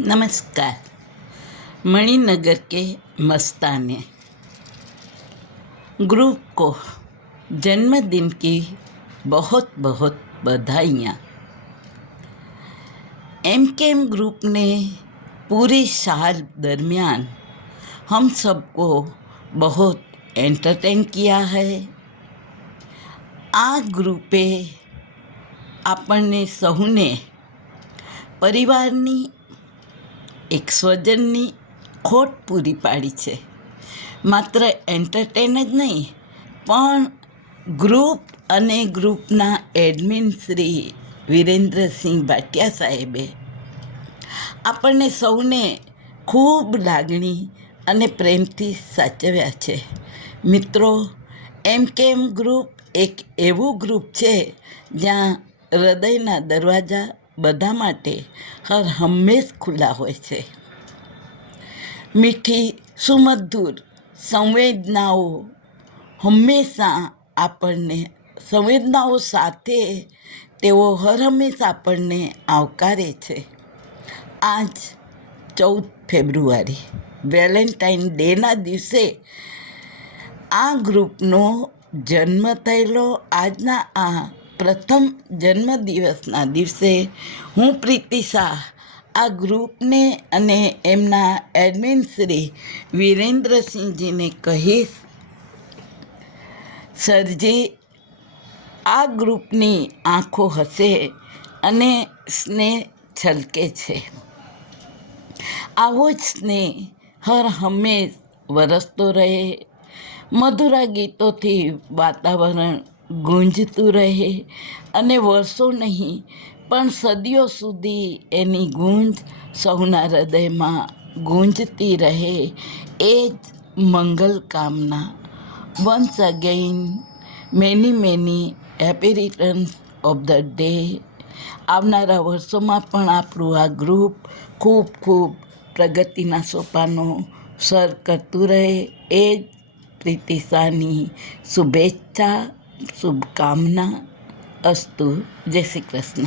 नमस्कार। मणिनगर के मस्ताने ग्रुप को जन्मदिन की बहुत बहुत बधाइयाँ। एमकेएम ग्रुप ने पूरी साल दरमियान हम सबको बहुत एंटरटेन किया है। आ ग्रुपे આપણને સહુને પરિવારની એક સ્વજનની ખોટ પૂરી પાડી છે. માત્ર એન્ટરટેન જ નહીં, પણ ગ્રુપ અને ગ્રુપના એડમિન શ્રી વિરેન્દ્રસિંહ ભાટિયા સાહેબે આપણને સૌને ખૂબ લાગણી અને પ્રેમથી સાચવ્યા છે. મિત્રો, એમકેએમ ગ્રુપ એક એવું ગ્રુપ છે જ્યાં હૃદયના દરવાજા બધા માટે હર હંમેશ ખુલ્લા હોય છે. મીઠી સુમધુર સંવેદનાઓ હંમેશા આપણને સંવેદનાઓ સાથે તેઓ હર હંમેશા આપણને આવકારે છે. આજ 14 ફેબ્રુઆરી વેલેન્ટાઇન ડેના દિવસે આ ગ્રુપનો જન્મ થયેલો આજના આ પ્રથમ જન્મદિવસના દિવસે હું પ્રીતિ શાહ આ ગ્રુપને અને એમના એડમિન શ્રી વિરેન્દ્રસિંહજીને કહીશ, સરજી, આ ગ્રુપની આંખો હસે અને સ્નેહ છલકે છે. આવો જ સ્નેહ હર હંમેશ વરસતો રહે, મધુરા ગીતોથી વાતાવરણ ગુંજતું રહે અને વર્ષો નહીં પણ સદીઓ સુધી એની ગૂંજ સૌના હૃદયમાં ગુંજતી રહે, એ જ મંગલ કામના. Once again many happy returns of the day. આવનારા વર્ષોમાં પણ આપણું આ ગ્રુપ ખૂબ ખૂબ પ્રગતિના સોપાનો સર કરતું રહે, એ જ પ્રીતિ શાહની શુભેચ્છા, શુભકામના. અસ્તુ. જય શ્રી કૃષ્ણ.